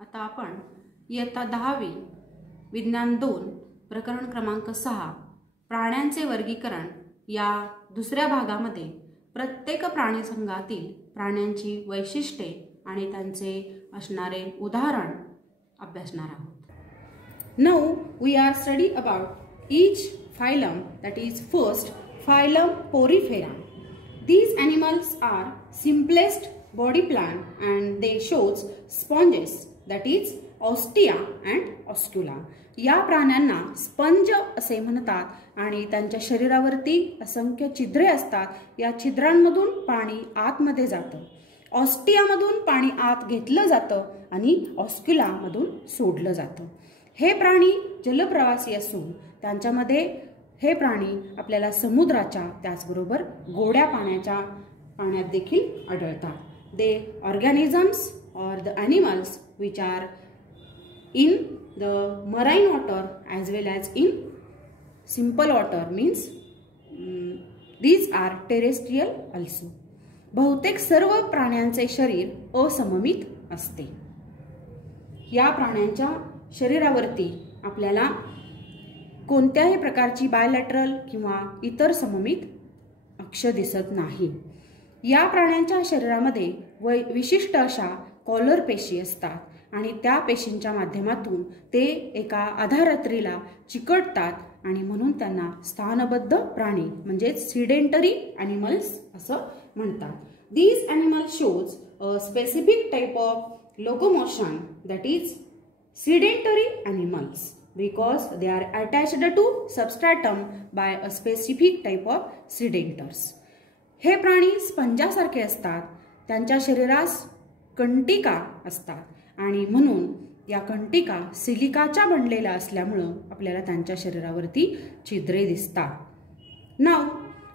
आता आपण इयत्ता 10वी विज्ञान 2 प्रकरण क्रमांक 6 प्राण्यांचे वर्गीकरण या दुसऱ्या भागामध्ये प्रत्येक प्राणी संघातील प्राण्यांची वैशिष्ट्ये आणि त्यांचे असणारे उदाहरण अभ्यासणार आहोत. Now we are study about each phylum, that is first phylum Porifera. These animals are simplest body plan and they shows sponges, that is ostia and oscula. या प्राण्यांना स्पंज असे म्हणतात आणि त्यांच्या शरीरावरती असंख्य छिद्रे असतात. या छिद्रांमधून पाणी आतमध्ये जातं. ऑस्टियामधून पाणी आत घेतलं जातं आणि ऑस्क्युलामधून सोडलं जातं. हे प्राणी जलप्रवासी असून त्यांच्यामध्ये हे प्राणी आपल्याला समुद्राच्या त्याचबरोबर गोड्या पाण्यात देखील आढळतात. दे ऑर्गॅनिझम्स और the animals which are in the marine water as well as in simple water means these are terrestrial also. बहुतेक सर्व प्राण्यांचे शरीर असममित असते. या प्राण्यांच्या शरीरावरती आपल्याला कोणत्याही प्रकारची बायलॅटरल किंवा इतर सममित अक्ष दिसत नाही. या प्राण्यांच्या शरीरामध्ये विशिष्ट अशा कॉलर पेशी असतात आणि त्या पेशींच्या माध्यमातून ते एका आधारत्रीला चिकटतात आणि म्हणून त्यांना स्थानबद्ध प्राणी म्हणजे सिडेंटरी ॲनिमल्स असं म्हणतात. These animals shows a specific type of locomotion, that is sedentary animals, because they are attached to substratum by a specific type of sedentars. हे प्राणी स्पंजासारखे असतात. त्यांच्या शरीरास कंटिका असतात आणि म्हणून या कंटिका सिलिकाच्या बनलेल्या असल्यामुळं आपल्याला त्यांच्या शरीरावरती छिद्रे दिसतात. Now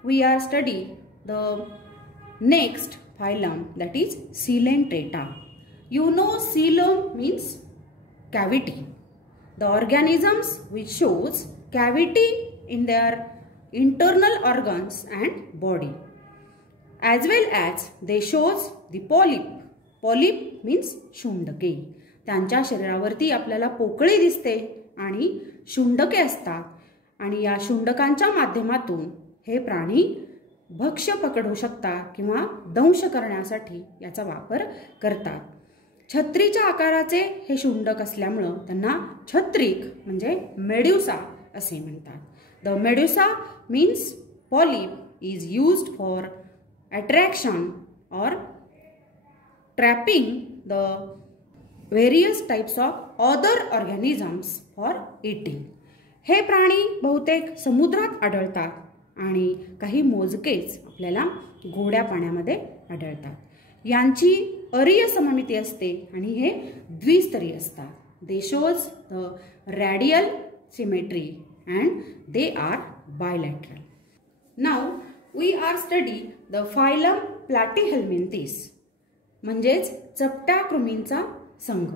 we are study the next phylum, that is Coelenterata. You know coelom means cavity. The organisms which shows cavity in their internal organs and body, as well as they shows the polyp. Polyp means शुंडके. त्यांच्या शरीरावरती आपल्याला पोकळी दिसते आणि शुंडके असतात आणि या शुंडकांच्या माध्यमातून हे प्राणी भक्ष्य पकडू शकतात किंवा दंश करण्यासाठी याचा वापर करतात. छत्रीच्या आकाराचे हे शुंडक असल्यामुळं त्यांना छत्रिक म्हणजे मेड्युसा असे म्हणतात. The medusa means polyp is used for attraction और trapping the various types of other organisms for eating. हे प्राणी बहुतेक समुद्रात आढळतात आणि काही मोजकेच आपल्याला गोड्या पाण्यामध्ये आढळतात. यांची अरीय सममिती असते आणि हे द्विस्तरीय असतात. They shows the radial symmetry and they are bilateral. Now we are study the phylum platyhelminthes म्हणजेच चपट्या कृमींचा संघ.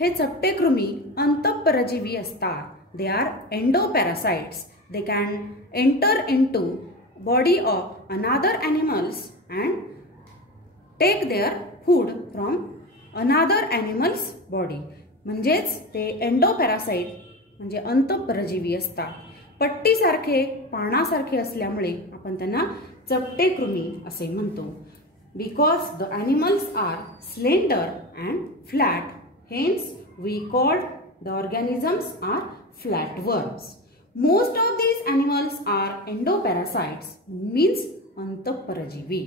हे चपटे कृमी अंतःपरजीवी असतात. They are endoparasites. They can enter into body of another animals and take their food from another animal's body. म्हणजेच ते एंडोपॅरासाइट म्हणजे अंतःपरजीवी असतात. पट्टीसारखे पानासारखे असल्यामुळे आपण त्यांना चपटे कृमी असे म्हणतो. Because the animals are slender and flat, hence we called the organisms are flatworms. Most of these animals are endoparasites, means अंतःपरजीवी.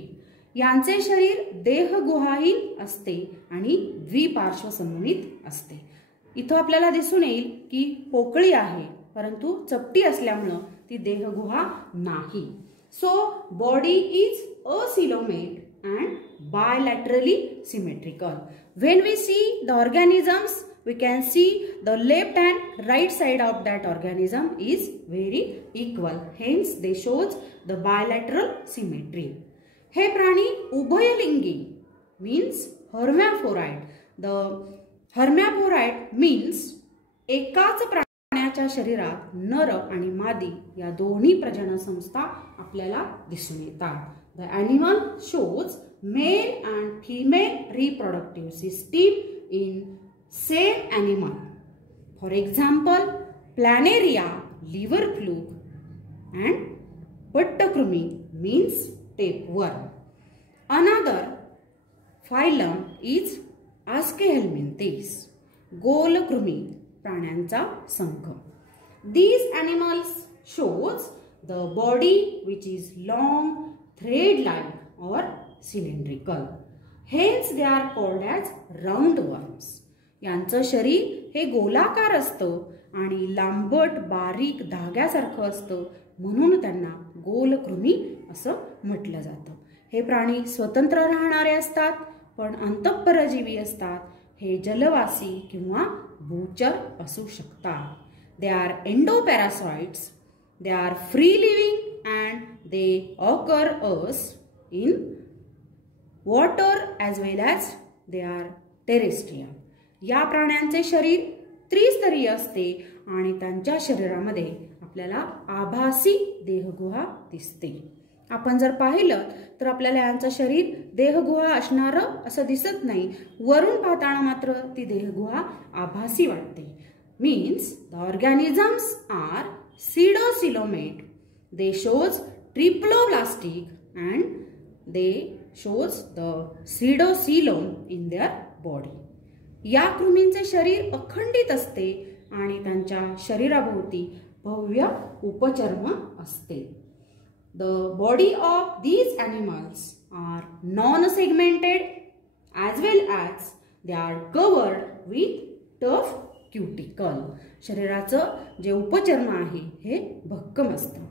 यांचे शरीर देहगुहाहीन असते आणि द्विपार्श्व सममित असते. इथं आपल्याला दिसून येईल की पोकळी आहे परंतु चपटी असल्यामुळं ती देहगुहा नाही. So body is acoelomate and bilaterally symmetrical. When we see the organisms, we can see the left and right side of that organism is very equal. Hence, they shows the bilateral symmetry. हे प्राणी उभयलिंगी means hermaphrodite. The hermaphrodite means एकाच प्राण्याच्या शरीरात नर आणि मादी या दोन्ही प्रजनन संस्था आपल्याला दिसून येतात. The animal shows male and female reproductive system in same animal. For example, Planaria, liver fluke, and Pattakrumi means tapeworm. Another phylum is Aschelminthes, गोलकृमी प्राण्यांचा संघ. These animals shows the body which is long, thread-like or cylindrical. Hence they are called as roundworms. यांचं शरीर हे गोलाकार असतं आणि लांबट बारीक धाग्यासारखं असतं, म्हणून त्यांना गोलकृमी असं म्हटलं जातं. हे प्राणी स्वतंत्र राहणारे असतात, पण अंतःपरजीवी असतात. हे जलवासी किंवा भूचर असू शकतात. They are endoparasites. They are free living and they occur us in water as well as they are terrestrial. या प्राण्यांचे शरीर त्रिस्तरीय असते आणि त्यांच्या शरीरामध्ये आपल्याला आभासी देहगुहा दिसते. आपण जर पाहिलं तर आपल्याला यांचं शरीर देहगुहा असणारं असं दिसत नाही. वरून पाहताना मात्र ती देहगुहा आभासी वाटते. Means the organisms are pseudocoelomate. They shows triploblastic and they shows the pseudocoelom in their body. या कृमींचे शरीर अखंडित असते आणि त्यांच्या शरीराभोवती भव्य उपचर्म असते. The body of these animals are non-segmented as well as they are covered with tough cuticle. शरीराचं जे उपचर्म आहे हे भक्कम असतं.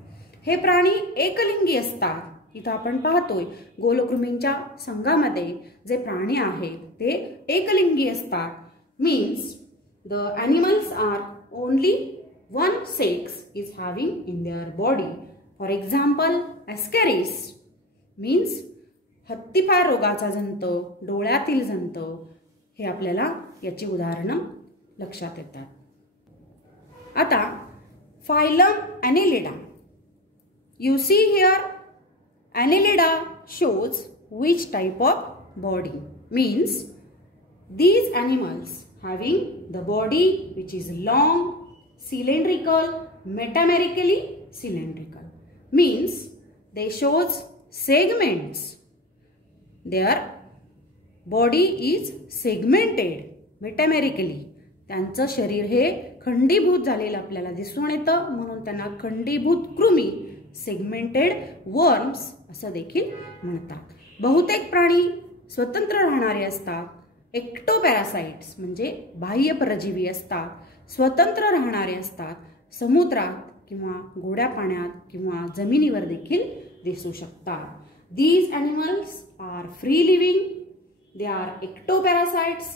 हे प्राणी एकलिंगी असतात. इथं आपण पाहतोय गोलकृमींच्या संघामध्ये जे प्राणी आहेत ते एकलिंगी असतात. Means the animals are only one sex is having in their body. For example ascaris means हत्तीपार रोगाचा जंत, डोळ्यातील जंत, हे आपल्याला याची उदाहरणं लक्षात येतात. आता phylum annelida. You see here annelida shows which type of body. Means these animals having the body which is long, cylindrical, metamerically cylindrical. Means they shows segments. Their body is segmented metamerically. त्यांचं शरीर हे खंडीभूत झालेलं आपल्याला दिसून येतं, म्हणून त्यांना खंडीभूत कृमी सेगमेंटेड वर्म्स असं देखील म्हणतात. बहुतेक प्राणी स्वतंत्र राहणारे असतात. एक्टोपॅरासाइट्स म्हणजे बाह्य परजीवी असतात, स्वतंत्र राहणारे असतात. समुद्रात किंवा गोड्या पाण्यात किंवा जमिनीवर देखील दिसू शकतात. These animals are free living. They are ectoparasites.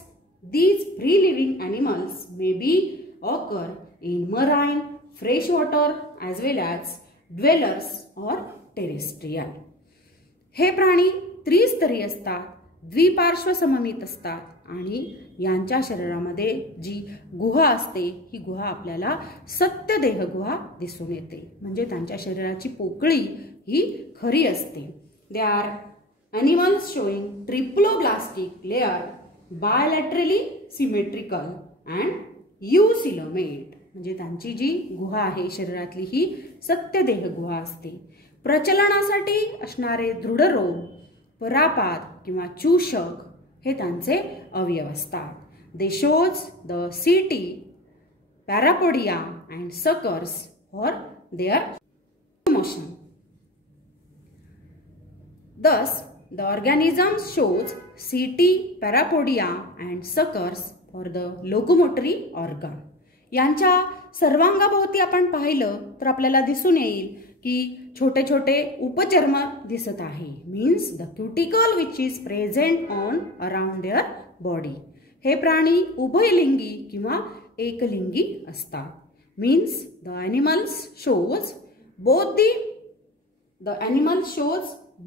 These free living animals may be occur in marine, freshwater as well as dwellers or terrestrial. हे प्राणी त्रिस्तरीय असतात, द्विपार्श्व सममित असतात आणि यांच्या शरीरामध्ये जी गुहा असते ही गुहा आपल्याला सत्यदेह गुहा दिसून येते. म्हणजे त्यांच्या शरीराची पोकळी ही खरी असते. They are animals showing triploblastic layer, bilaterally symmetrical and eucoelomate. म्हणजे त्यांची जी गुहा आहे शरीरातली ही सत्यदेह गुहा असते. प्रचलनासाठी असणारे दृढ रोग, परापाद किंवा चूषक हे त्यांचे अवयव असतात. They shows the setae, parapodia and suckers for their motion. Thus, the organism shows CT, parapodia and suckers for the locomotory organ. यांच्या सर्वांगाभोवती आपण पाहिलं तर आपल्याला दिसून येईल की छोटे छोटे उपचर्म दिसत आहे. Means the cuticle which is present on around there body. हे प्राणी उभयलिंगी किंवा एकलिंगी असतात. Means the animals shows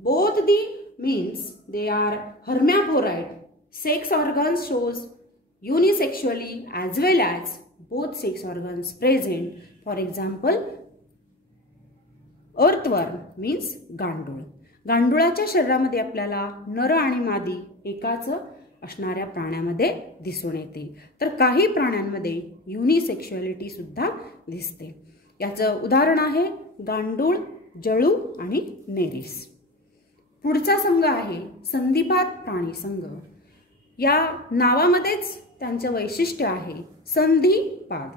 both the means they are hermaphrodite. Sex organs shows unisexually as well as both sex organs present. For example, earthworm means गांडूळ. गांडुळाच्या शरीरामध्ये आपल्याला नर आणि मादी एकाच असणाऱ्या प्राण्यामध्ये दिसून येते, तर काही प्राण्यांमध्ये युनिसेक्शुअलिटी सुद्धा दिसते. याचं उदाहरण आहे गांडूळ, जळू आणि नेरीस. पुढचा संघ आहे संधिपाद प्राणी संघ. या नावामध्येच त्यांचे वैशिष्ट्य आहे संधिपाद,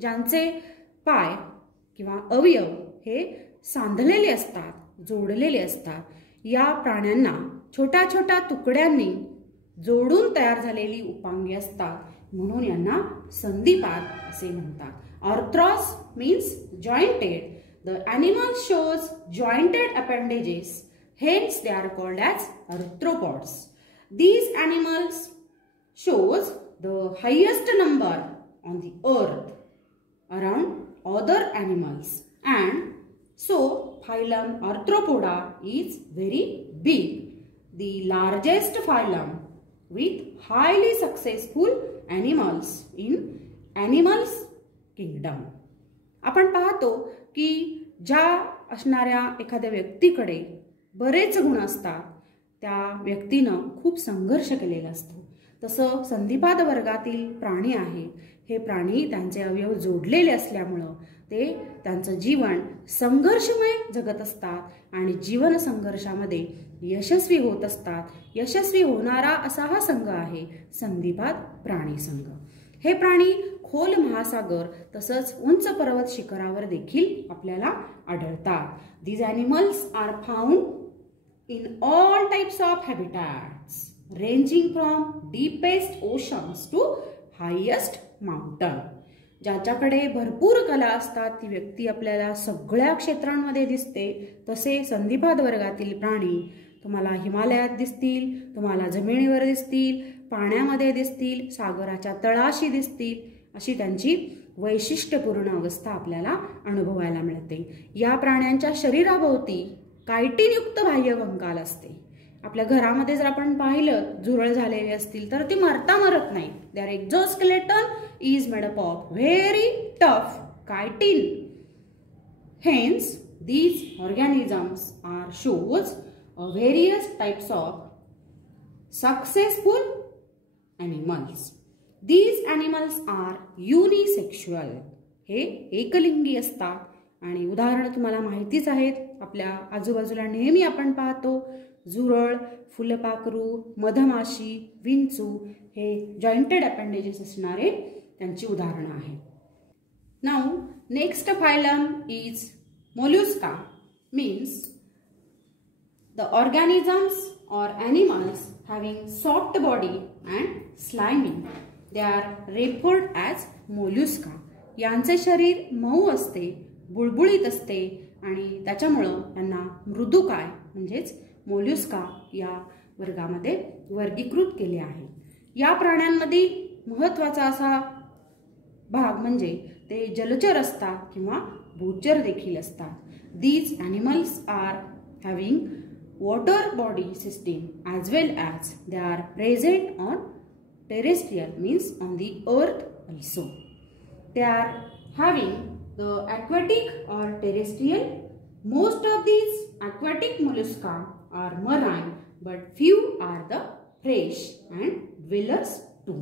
ज्यांचे पाय किंवा अवयव हे सांधलेले असतात, जोडलेले असतात. या प्राण्यांना छोट्या छोट्या तुकड्यांनी जोडून तयार झालेली उपांगे असतात, म्हणून यांना संधिपाद असे म्हणतात. Arthros means jointed. The animal shows jointed appendages, hence they are called as arthropods. These animals shows the highest number on the earth around other animals, and so phylum Arthropoda is very big, the largest phylum with highly successful animals in animals kingdom. आपण पाहतो की ज्या असणाऱ्या एखाद्या व्यक्तीकडे बरेच गुण असतात, त्या व्यक्तीनं खूप संघर्ष केलेला असतो. तसं संधिपाद वर्गातील प्राणी आहे, हे प्राणी त्यांचे अवयव जोडलेले असल्यामुळं ते त्यांचं जीवन संघर्षमय जगत असतात आणि जीवन संघर्षामध्ये यशस्वी होत असतात. यशस्वी होणारा असा हा संघ आहे संधिपाद प्राणी संघ. हे प्राणी खोल महासागर तसंच उंच पर्वत शिखरावर देखील आपल्याला आढळतात. These animals are found in all types of habitats, ranging from deepest oceans to highest mountain. ज्याच्याकडे भरपूर कला असतात ती व्यक्ती आपल्याला सगळ्या क्षेत्रांमध्ये दिसते. तसे संधिपाद वर्गातील प्राणी तुम्हाला हिमालयात दिसतील, तुम्हाला जमिनीवर दिसतील, पाण्यामध्ये दिसतील, सागराच्या तळाशी दिसतील. अशी त्यांची वैशिष्ट्यपूर्ण अवस्था आपल्याला अनुभवायला मिळते. या प्राण्यांच्या शरीराभोवती कायटिनयुक्त बाह्य कंकाल असते. आपल्या घरामध्ये जर आपण पाहिलं झुरळ झालेले असतील तर ती मरत नाही. Their exoskeleton is made up of very tough chitin. Hence, these organisms are shows various types of successful animals. These animals are unisexual. हे एकलिंगी असतात आणि उदाहरण तुम्हाला माहितीच आहेत. आपल्या आजूबाजूला नेहमी आपण पाहतो झुरळ, फुलपाखरू, मधमाशी, विंचू हे जॉइंटेड अपेंडेजेस असणारे त्यांची उदाहरणं आहेत. Now next phylum is Mollusca. Means the organisms or animals having soft body and slimy. They are referred as mollusca. यांचे शरीर मऊ असते, बुळबुळीत असते आणि त्याच्यामुळं यांना मृदुकाय म्हणजेच मोलुस्का या वर्गामध्ये वर्गीकृत केले आहे. या प्राण्यांमध्ये महत्त्वाचा असा भाग म्हणजे ते जलचर असतात किंवा भूचर देखील असतात. These animals are having water body system as well as they are present on terrestrial means on the earth also. They are having the aquatic or terrestrial. Most of these aquatic mollusca are marine but few are the fresh and dwellers too.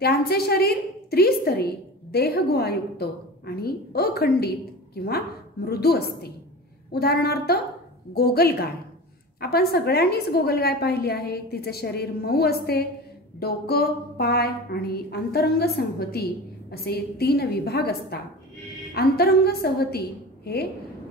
त्यांचे शरीर त्रिस्तरी देहगुहायुक्त आणि अखंडित किंवा मृदू असते. उदाहरणार्थ गोगलगाय. आपण सगळ्यांनीच गोगलगाय पाहिली आहे. तिचे शरीर मऊ असते. डोकं, पाय आणि अंतरंग संहती असे 3 विभाग असतात. अंतरंग संहती हे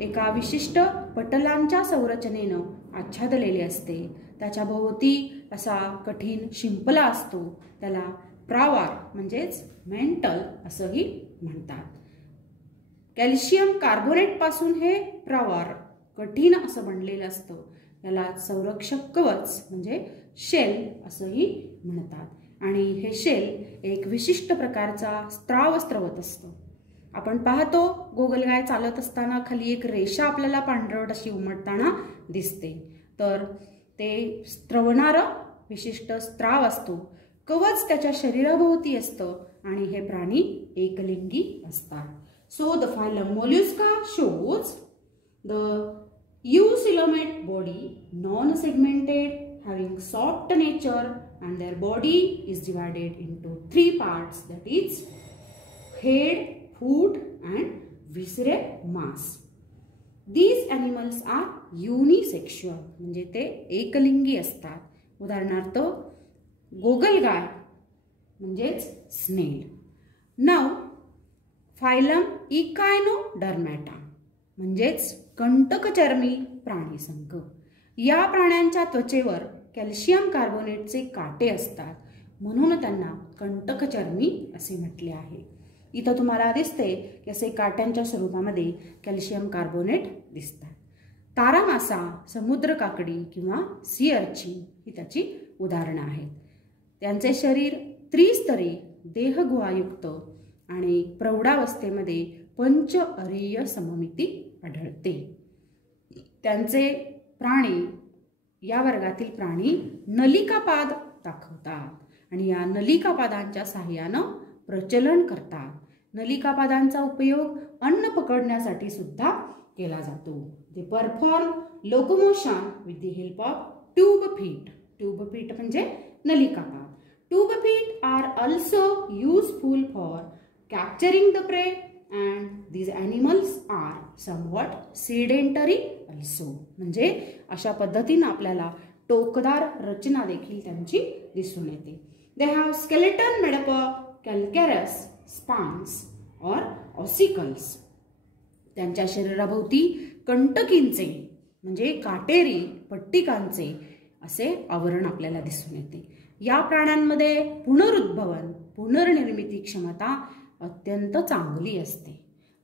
एका विशिष्ट पटलांच्या संरचनेनं आच्छादलेले असते. त्याच्या भोवती असा कठीण शिंपला असतो. त्याला प्रावार म्हणजेच मेंटल असंही म्हणतात. कॅल्शियम कार्बोनेट पासून हे प्रावार कठीण असं बनलेलं असतं. याला संरक्षक कवच म्हणजे शेल असंही म्हणतात. आणि हे शेल एक विशिष्ट प्रकारचा स्त्राव स्त्रवत असतं. आपण पाहतो गोगलगाय चालत असताना खाली एक रेषा आपल्याला पांढरट अशी उमटताना दिसते. तर ते स्त्रवणारं विशिष्ट स्त्राव असतो. कवच त्याच्या शरीराभोवती असतं आणि हे प्राणी एकलिंगी असतात. So the phylum Mollusca shows the eucoelomate body, non-segmented, having soft nature and their body is divided into three parts, that is head, foot and visceral mass. These animals are unisexual, म्हणजे ते एकलिंगी असतात. उदाहरणार्थ गोगलगाय म्हणजेच स्नेल. Now phylum इकायनोडर्मॅटा म्हणजेच कंटकचर्मी प्राणीसंघ. या प्राण्यांच्या त्वचेवर कॅल्शियम कार्बोनेटचे काटे असतात, म्हणून त्यांना कंटकचर्मी असे म्हटले आहे. इथं तुम्हाला दिसते की असे काट्यांच्या स्वरूपामध्ये कॅल्शियम कार्बोनेट दिसतात. तारा मासा, समुद्र काकडी किंवा सी अर्चिन ही त्याची उदाहरणं आहेत. त्यांचे शरीर त्रिस्तरी देहगुहायुक्त आणि प्रौढावस्थेमध्ये पंचअरीय सममिती आढळते. त्यांचे प्राणी, या वर्गातील प्राणी नलिकापाद दाखवतात आणि या नलिकापादांच्या सहाय्यानं प्रचलन करतात. नलिकापादांचा उपयोग अन्न पकडण्यासाठी सुद्धा केला जातो. ते perform locomotion with the help of tube feet. Tube feet म्हणजे नलिकापाद. Tube feet are also useful for capturing the prey and these animals are somewhat sedentary also. म्हणजे अशा पद्धतीने आपल्याला टोकदार रचना देखील त्यांची दिसून येते. They have skeleton made up of calcareous spines or ossicles. त्यांच्या शरीराभोवती कंटकींचे म्हणजे काटेरी पट्टिकांचे असे आवरण आपल्याला दिसून येते. या प्राण्यांमध्ये पुनरुद्भवन, पुनर्निर्मिती क्षमता अत्यंत चांगली असते.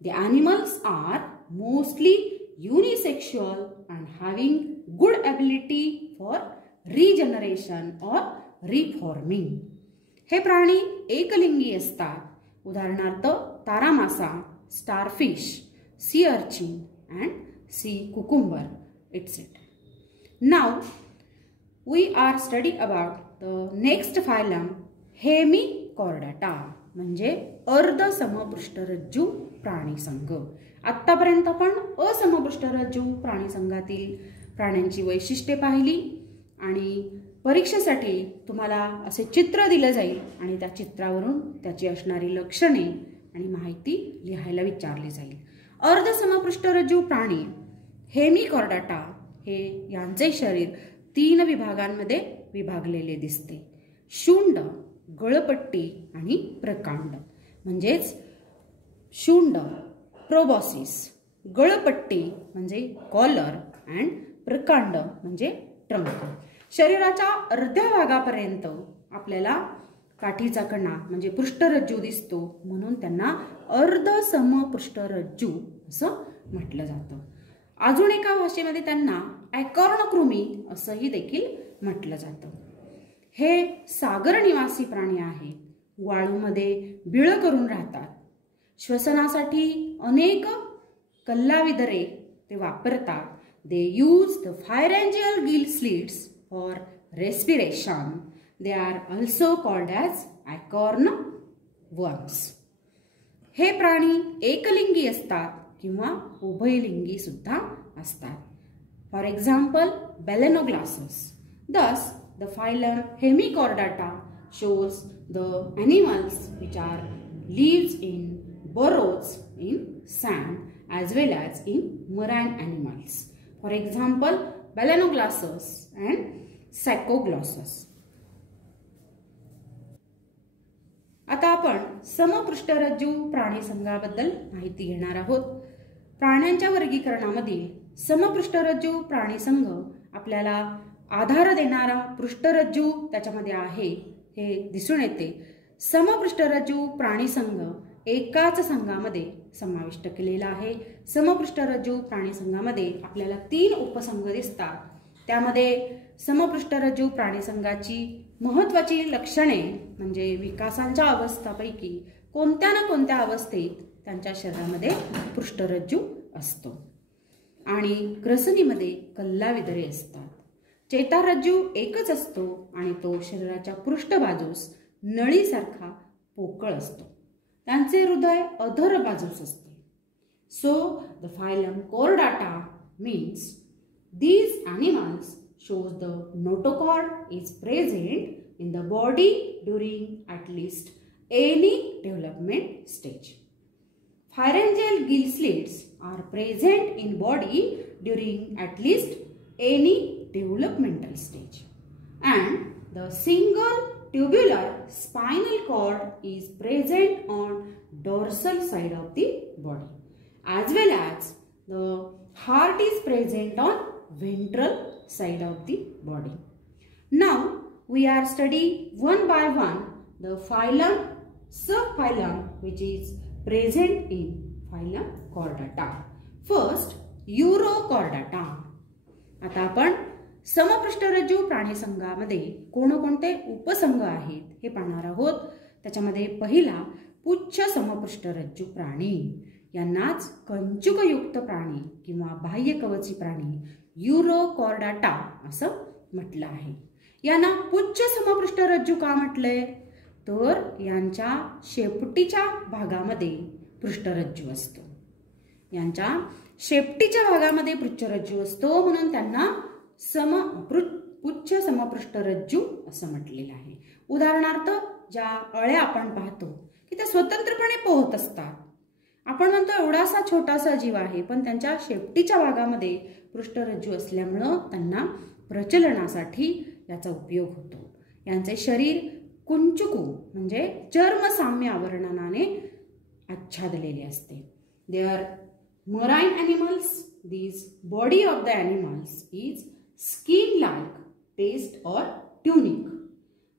The animals are mostly unisexual and having good ability for regeneration or reforming. हे प्राणी एकलिंगी असतात. उदाहरणार्थ तारा मासा, starfish, sea urchin and sea cucumber, etc. Now we are studying about the next phylum, Hemichordata, म्हणजे अर्धसमपृष्ठरज्जू प्राणीसंघ. आतापर्यंत आपण असमपृष्ठरज्जू प्राणीसंघातील प्राण्यांची वैशिष्ट्ये पाहिली आणि परीक्षेसाठी तुम्हाला असे चित्र दिले जाईल आणि त्या चित्रावरून त्याची असणारी लक्षणे आणि माहिती लिहायला विचारली जाईल. अर्धसमपृष्ठरज्जू प्राणी हेमिकॉर्डाटा हे यांचे शरीर 3 विभागांमध्ये विभागलेले दिसते. शुंड, गळपट्टी आणि प्रकांड. म्हणजेच शुंड प्रोबॉसिस, गळपट्टी म्हणजे कॉलर अँड प्रकांड म्हणजे ट्रंक. शरीराच्या अर्ध्या भागापर्यंत आपल्याला काठीचा कणा म्हणजे पृष्ठरज्जू दिसतो, म्हणून त्यांना अर्धसमपृष्ठरज्जू असं म्हटलं जातं. अजून एका भाषेमध्ये त्यांना ॲकॉर्नकृमी असंही देखील म्हटलं जातं. हे सागर निवासी प्राणी आहेत. वाळूमध्ये बिळ करून राहतात. श्वसनासाठी अनेक कल्लाविदरे ते वापरतात. They use the pharyngeal gill slits for respiration. They are also called as acorn worms. हे प्राणी एकलिंगी असतात किंवा उभयलिंगी सुद्धा असतात. For example Balanoglossus. Thus the phylum Hemichordata shows the animals which are lives in burrows in sand as well as in marine animals. For example, Balanoglossus and Saccoglossus. आता आपण समपृष्ठरज्जू प्राणीसंघाबद्दल माहिती घेणार आहोत. प्राण्यांच्या वर्गीकरणामध्ये समपृष्ठरज्जू प्राणीसंघ आपल्याला आधार देणारा पृष्ठरज्जू त्याच्यामध्ये आहे हे दिसून येते. समपृष्ठरज्जू प्राणीसंघ एकाच संघामध्ये समाविष्ट केलेला आहे. समपृष्ठरज्जू प्राणीसंघामध्ये आपल्याला 3 उपसंघ दिसतात. त्यामध्ये समपृष्ठरज्जू प्राणीसंघाची महत्त्वाची लक्षणे म्हणजे विकासांच्या अवस्थापैकी कोणत्या ना कोणत्या अवस्थेत त्यांच्या शरीरामध्ये पृष्ठरज्जू असतो आणि ग्रसनीमध्ये कल्लाविदरे असतात. चेतारज्जू एकच असतो आणि तो शरीराच्या पृष्ठबाजूस नळीसारखा पोकळ असतो. त्यांचे हृदय अधर बाजूस असते. So the phylum chordata means these animals shows the notochord is present in the body during at least any development stage. Pharyngeal gill slits are present in body during at least any developmental stage. And the single tubular spinal cord is present on dorsal side of the body, as well as the heart is present on ventral side of the body. Now we are studying one by one the phylum, subphylum which is present in phylum Chordata. First, Urochordata. आता आपण समपृष्ठरज्जू प्राणीसंघामध्ये कोणकोणते उपसंघ आहेत हे पाहणार आहोत. त्याच्यामध्ये पहिला पुच्छ समपृष्ठरज्जू प्राणी, यांनाच कंचुकयुक्त प्राणी किंवा बाह्य कवची प्राणी युरोकॉर्डाटा असं म्हटलं आहे. यांना पुच्छ समपृष्ठरज्जू का म्हटलंय, तर यांच्या शेपटीच्या भागामध्ये पृष्ठरज्जू असतो. यांच्या शेपटीच्या भागामध्ये पृष्ठरज्जू असतो, म्हणून त्यांना पुच्छ समपृष्ठरज्जू असं म्हटलेलं आहे. उदाहरणार्थ ज्या अळ्या आपण पाहतो की त्या स्वतंत्रपणे पोहत असतात. आपण म्हणतो एवढासा छोटासा जीव आहे, पण त्यांच्या शेपटीच्या भागामध्ये पृष्ठरज्जू असल्यामुळं त्यांना प्रचलनासाठी याचा उपयोग होतो. यांचे शरीर कुंचुकू म्हणजे चर्मसाम्य आवरणाने आच्छादलेले असते. They are marine animals. This body of the animals is skin like paste or tunic.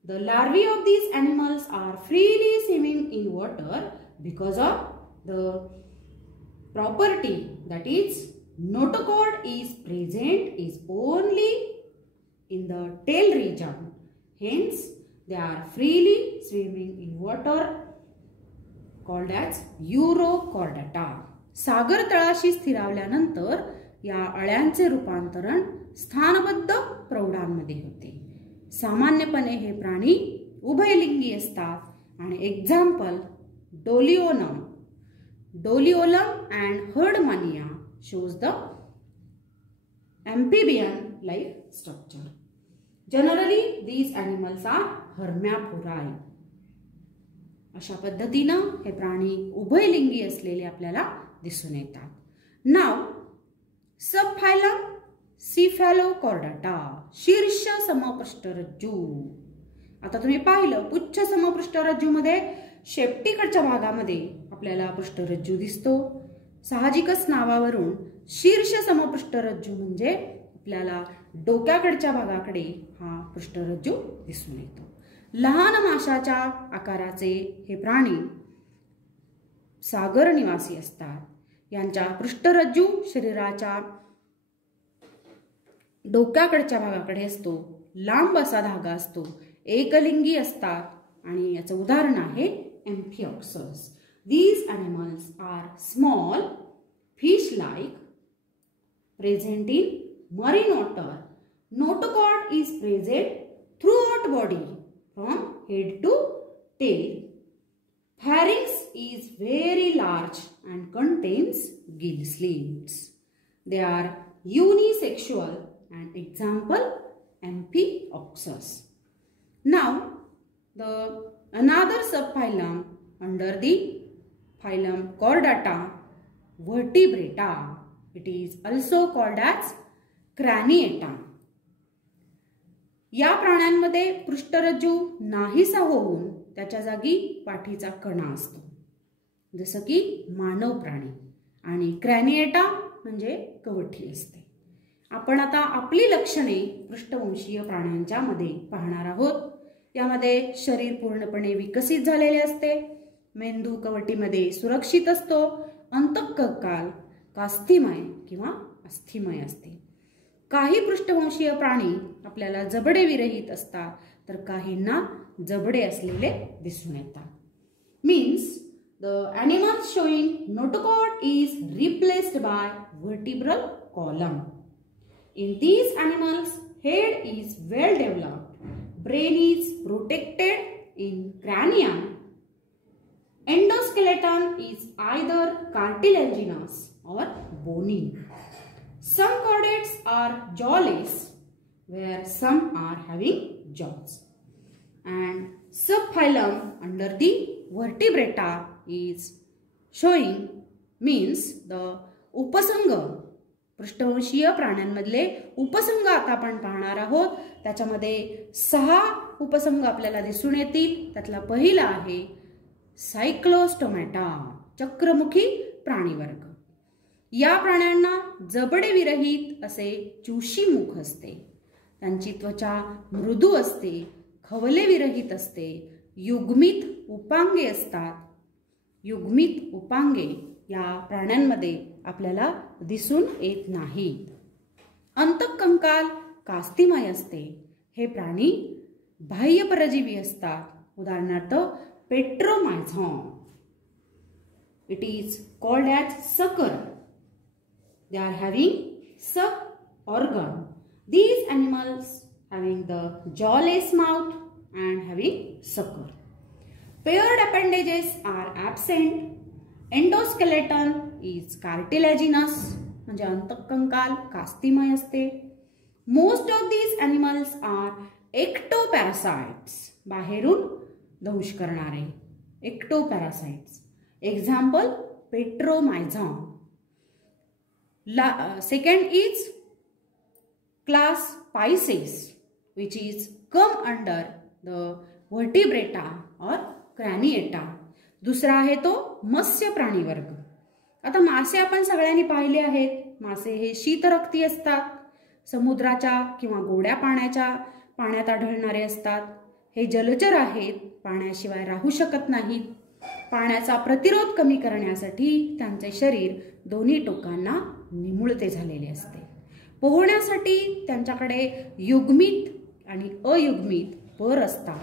The larvae of these animals are freely swimming in water because of the property that is notochord is present is only in the tail region. Hence they are freely swimming in water called as Urochordata. सागर तळाशी स्थिरावल्यानंतर या अळ्यांचे रूपांतरण स्थानबद्ध प्रौढांमध्ये होते. सामान्यपणे हे प्राणी उभयलिंगी असतात आणि example doliolum and herdmania shows the amphibian like structure. Generally these animals are hermaphrodite. अशा पद्धतीनं हे प्राणी उभयलिंगी असलेले आपल्याला दिसून येतात. नाव सबफायलम सिफॅलोकॉर्डाटा, शीर्ष समपृष्ठरज्जू. आता तुम्ही पाहिलं पुच्छ समपृष्ठरज्जू मध्ये शेपटीकडच्या भागामध्ये आपल्याला पृष्ठरज्जू दिसतो. साहजिकच नावावरून शीर्ष समपृष्ठरज्जू म्हणजे आपल्याला डोक्याकडच्या भागाकडे हा पृष्ठरज्जू दिसून येतो. लहान माशाच्या आकाराचे हे प्राणी सागर निवासी असतात. यांच्या पृष्ठरज्जू शरीराच्या डोक्याकडच्या भागाकडे असतो. लांब असा धागा असतो. एकलिंगी असतात आणि याचं उदाहरण आहे एम्फिऑक्सस. These animals are small fish-like present in marine water. Notochord is present throughout body from head to tail. Pharynx is very large and contains gill slits. They are unisexual and example Amphioxus. Now the another subphylum under the phylum Chordata, vertebrata. It is also called as craniata. या प्राण्यांमध्ये पृष्ठरज्जू नाहीसा होऊन त्याच्या जागी पाठीचा कणा असतो, जसं की मानव प्राणी. आणि क्रॅनिएटा म्हणजे कवठी असते. आपण आता आपली लक्षणे पृष्ठवंशीय प्राण्यांच्या मध्ये पाहणार आहोत. यामध्ये शरीर पूर्णपणे विकसित झालेले असते. मेंदू कवटीमध्ये सुरक्षित असतो. अंतःकंकाल कास्थिमय किंवा अस्थिमय असते. काही पृष्ठवंशीय प्राणी आपल्याला जबडे विरहित असतात, तर काहींना जबडे असलेले दिसून येतात. Means the animals showing notochord is replaced by vertebral column. In these animals, head is well developed, brain is protected in cranium, endoskeleton is either cartilaginous or bony. Some chordates are jawless, where some are having jaws. and subphylum under the vertebrata is showing means the उपसंग. पृष्ठवंशीय प्राण्यांमधले उपसंग आता आपण पाहणार आहोत. त्याच्यामध्ये 6 उपसंग आपल्याला दिसून येतील. त्यातला पहिला आहे सायक्लोस्टोमॅटा, चक्रमुखी प्राणीवर्ग. या प्राण्यांना जबडे विरहित असे चुशी मुख असते. त्यांची त्वचा मृदू असते, खवले विरहित असते, युग्मित उपांगे असतात. युग्मित उपांगे या प्राण्यांमध्ये आपल्याला दिसून येत नाहीत. अंतःकंकाल कास्तिमय असते. हे प्राणी बाह्य परजीवी असतात. उदाहरणार्थ petromyzon. It is called as sucker. They are having suck organ. These animals having the jawless mouth and having sucker. Paired appendages are absent. Endoskeleton is cartilaginous. म्हणजे अंतःकंकाल कास्तिमय असते. Most of these animals are ectoparasites. बाहेरून दंश करणारे ectoparasites. Example Petromyzon. Second is class Pisces, which is come under the vertebrata or craniata. दुसरा आहे तो मत्स्य प्राणी वर्ग. आता मासे आपण सगळ्यांनी पाहिले आहेत. मासे हे शीतरक्ती असतात. समुद्राच्या किंवा गोड्या पाण्यात आढळणारे असतात. हे जलचर आहेत. पाण्याशिवाय राहू शकत नाहीत. पाण्याचा प्रतिरोध कमी करण्यासाठी त्यांचे शरीर दोन्ही टोकांना निमुळते झालेले असते. पोहण्यासाठी त्यांच्याकडे युग्मित आणि अयुग्मित पर असतात.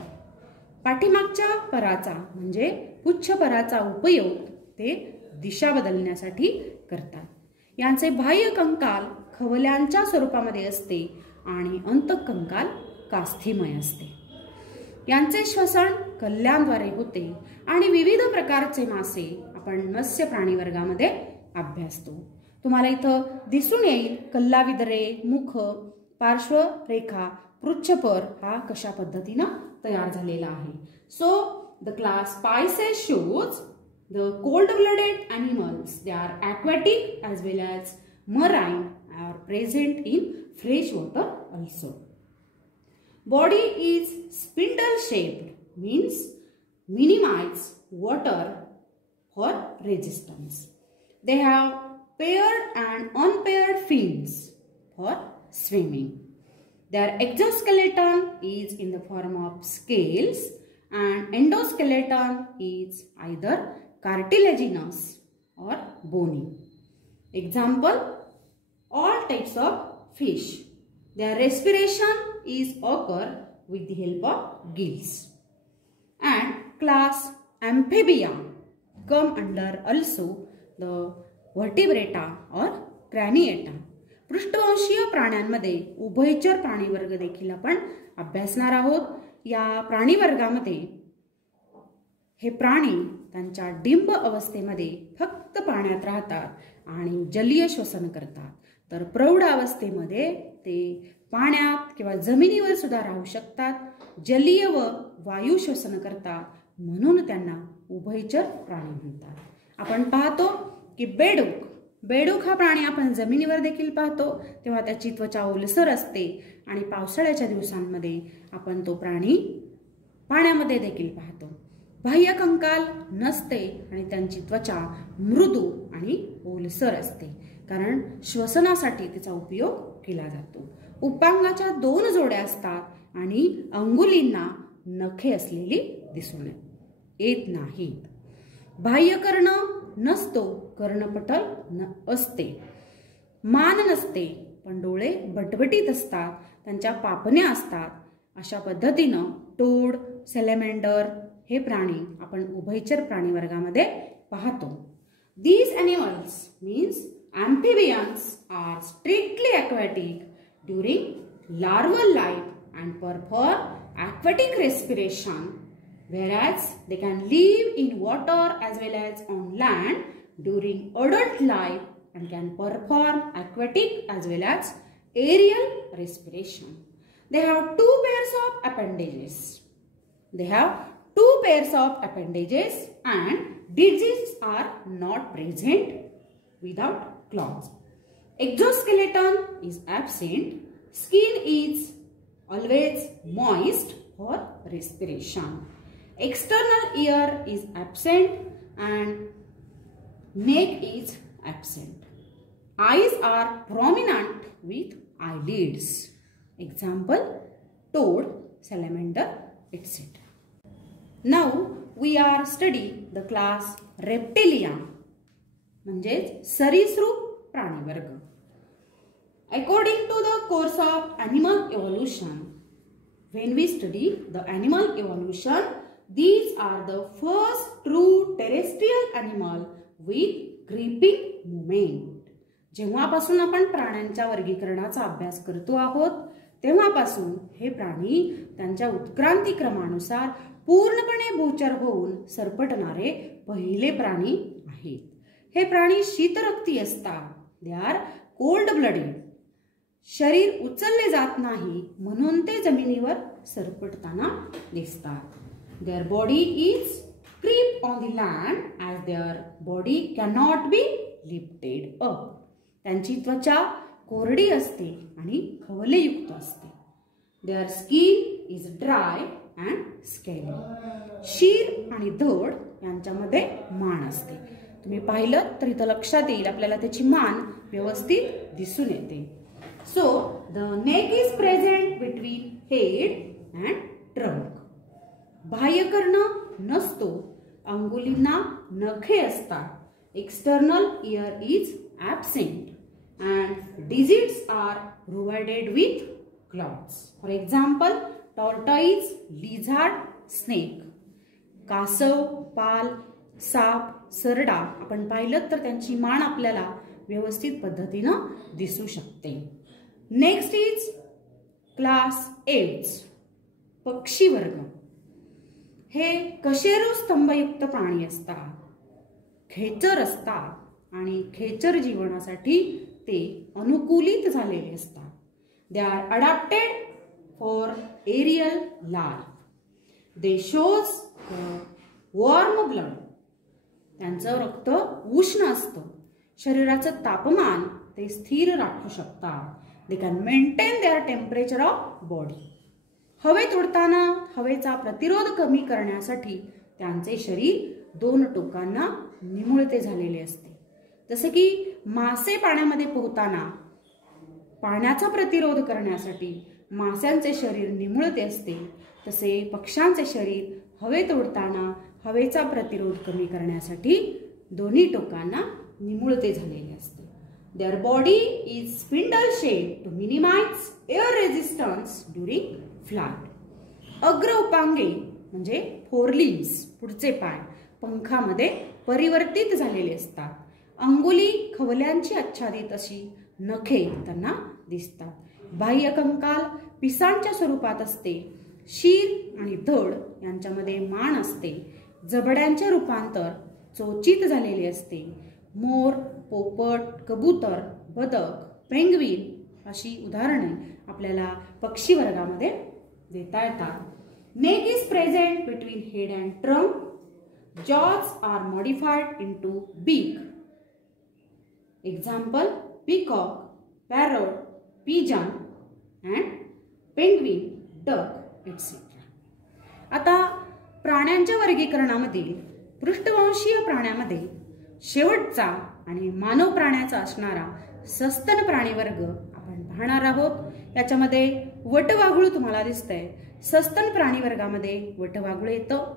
पाठीमागच्या पराचा म्हणजे पुच्छपराचा उपयोग ते दिशा बदलण्यासाठी करतात. यांचे बाह्य कंकाल खवल्यांच्या स्वरूपामध्ये असते आणि अंतःकंकाल कास्थिमय असते. यांचे श्वसन कल्ल्यांद्वारे होते आणि विविध प्रकारचे मासे आपण मत्स्य प्राणी वर्गामध्ये अभ्यासतो. तुम्हाला इथं दिसून येईल कल्लाविदरे, मुख, पार्श्वरेखा, पृच्छपर हा कशा पद्धतीने तयार झालेला आहे. So the class Pisces shows the cold-blooded animals. They are aquatic as well as marine, are present in fresh water also. Body is spindle shaped, means minimize water for resistance. They have paired and unpaired fins for swimming. Their exoskeleton is in the form of scales and endoskeleton is either cartilaginous or bony. Example, all types of fish. Their respiration is occur with the help of gills. And class Amphibia come under also the vertebrata or craniata. पृष्ठवंशीय प्राण्यांमध्ये उभयचर प्राणीवर्ग देखील आपण अभ्यासणार आहोत. या प्राणीवर्गामध्ये हे प्राणी त्यांच्या डिंब अवस्थेमध्ये फक्त पाण्यात राहतात आणि जलीय श्वसन करतात. तर प्रौढ अवस्थेमध्ये ते पाण्यात किंवा जमिनीवर सुद्धा राहू शकतात. जलीय व वायू श्वसन करतात म्हणून त्यांना उभयचर प्राणी म्हणतात. आपण पाहतो की बेडूक हा प्राणी आपण जमिनीवर देखील पाहतो तेव्हा त्याची त्वचा ओलसर असते आणि पावसाळ्याच्या दिवसांमध्ये आपण तो प्राणी पाण्यामध्ये देखील पाहतो. बाह्य कंकाल नसते आणि त्यांची त्वचा मृदू आणि ओलसर असते कारण श्वसनासाठी तिचा उपयोग केला जातो. उपांगाच्या 2 जोड्या असतात आणि अंगुलींना नखे असलेली दिसून येत नाहीत. बाह्य कर्ण नसतो, कर्णपटल असते. मान नसते पण डोळे बटबटीत असतात. त्यांच्या पापण्या असतात. अशा पद्धतीनं टोड, सॅलमेंडर हे प्राणी आपण उभयचर प्राणी वर्गामध्ये पाहतो. These animals means amphibians are strictly aquatic during larval life and perform aquatic respiration, whereas they can live in water as well as on land during adult life and can perform aquatic as well as aerial respiration. They have 2 pairs of appendages. They have 2 pairs of appendages and digits are not present without claws. Exoskeleton is absent. Skin is always moist for respiration. External ear is absent and neck is absent. Eyes are prominent with eyelids. Example, toad, salamander, etc. Now we are studying the class Reptilia, म्हणजेच सरीसृप प्राणीवर्ग. According to the course of animal evolution, when we study the animal evolution, these are the first true terrestrial animal with creeping movement. जेव्हापासून आपण प्राण्यांच्या वर्गीकरणाचा अभ्यास करतो आहोत तेव्हापासून हे प्राणी त्यांच्या उत्क्रांती क्रमानुसार पूर्णपणे भूचर होऊन सरपटणारे पहिले प्राणी आहेत. हे प्राणी शीतरक्ती असतात. They are cold blooded. शरीर उचलले जात नाही म्हणून ते जमिनीवर सरपटताना दिसतात. Their body is creep on the land as their body cannot be lifted up. त्यांची त्वचा कोरडी असते आणि खवलेयुक्त असते. Their skin is dry and scaly. शीर आणि धड यांच्यामध्ये मान असते. तुम्ही पाहिलं तर इथं लक्षात येईल आपल्याला त्याची मान व्यवस्थित दिसून येते. So the neck is present between head and trunk. बाह्यकर्ण नसतो. अंगुलींना नखे असतात. External ear is absent and digits are provided with claws. For example, tortoise, lizard, snake. कासव, पाल, साप, सरडा आपण पाहिलं तर त्यांची मान आपल्याला व्यवस्थित पद्धतीनं दिसू शकते. नेक्स्ट इज क्लास एव्स, पक्षी वर्ग. हे कशेरू स्तंभयुक्त प्राणी असतात. खेचर असतात आणि खेचर जीवनासाठी ते अनुकूलित झालेले असतात. They are adapted for aerial life. They shows warm blood. त्यांचं रक्त उष्ण असतं. शरीराचं तापमान ते स्थिर राखू शकतात. They can maintain their temperature of body. हवेत उडताना हवेचा प्रतिरोध कमी करण्यासाठी त्यांचे शरीर 2 टोकांना निमुळते झालेले असते. जसे की मासे पाण्यामध्ये पोहताना पाण्याचा प्रतिरोध करण्यासाठी माशांचे शरीर निमुळते असते तसे पक्ष्यांचे शरीर हवेत उडताना हवेचा प्रतिरोध कमी करण्यासाठी दोन्ही टोकांना निमुळते झालेले असते. Their body is spindle shape to minimise air resistance during flight. अग्र उपांगे म्हणजे फोरलिम्स पुढचे पाय पंखामध्ये परिवर्तित झालेले असतात. अंगुली खवल्यांची आच्छादित अशी नखे त्यांना दिसतात. बाह्य कंकाल पिसांच्या स्वरूपात असते. शीर आणि धड यांच्यामध्ये मान असते. जबड्यांचे रूपांतर चोचित झालेले असते. मोर, पोपट, कबूतर, बदक, पेंग्विन अशी उदाहरणे आपल्याला पक्षी वर्गामध्ये देता येतात. Neck is present between head and trunk. Jaws are modified into beak. Example, peacock, parrot, pigeon and penguin, duck, etc. आता प्राण्यांच्या वर्गीकरणामधील पृष्ठवंशीय प्राण्यामध्ये शेवटचा आणि मानव प्राण्याचा असणारा सस्तन प्राणी वर्ग आपण पाहणार आहोत. याच्यामध्ये वटवाघूळ तुम्हाला दिसतंय. सस्तन प्राणी वर्गामध्ये वटवाघूळ येतं.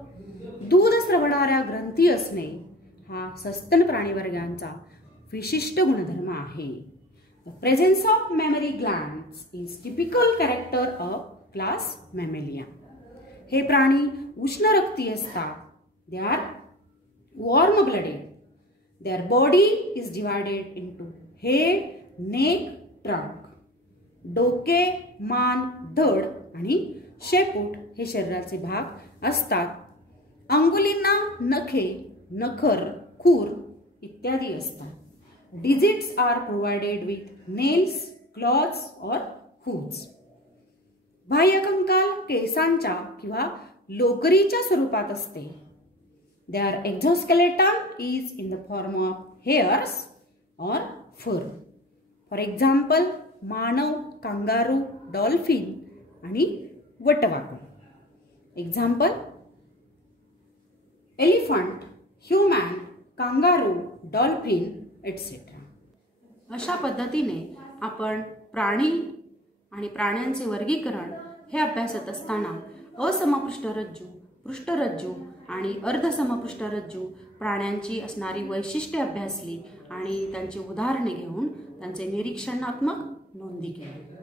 दूध स्रवणाऱ्या ग्रंथी असणे हा सस्तन प्राणी वर्गांचा विशिष्ट गुणधर्म आहे. The presence of mammary glands is typical character of class Mammalia. हे प्राणी उष्ण रक्ती असतात. They are warm blooded. Their body is divided into head, neck, trunk. डोके, मान, धड आणि शेपूट हे शरीराचे भाग असतात. अंगुलींना नखे, नखर, खूर इत्यादी असतात. Digits are provided with nails, claws or hooves. बाह्यकंकाल केसांच्या किंवा लोकरीच्या स्वरूपात असते. Their exoskeleton is in the form of hairs or fur. For example, मानव, कांगारू, डॉल्फिन आणि वटवाघूळ. Example, elephant, human, kangaroo, dolphin etcetera. अशा पद्धतीने आपण प्राणी आणि प्राण्यांचे वर्गीकरण हे अभ्यासत असताना असमपृष्ठरज्जू, पृष्ठरज्जू आणि अर्धसमपृष्ठरज्जू प्राण्यांची असणारी वैशिष्ट्ये अभ्यासली आणि त्यांची उदाहरणे घेऊन त्यांचे निरीक्षणात्मक नोंदी केल्या.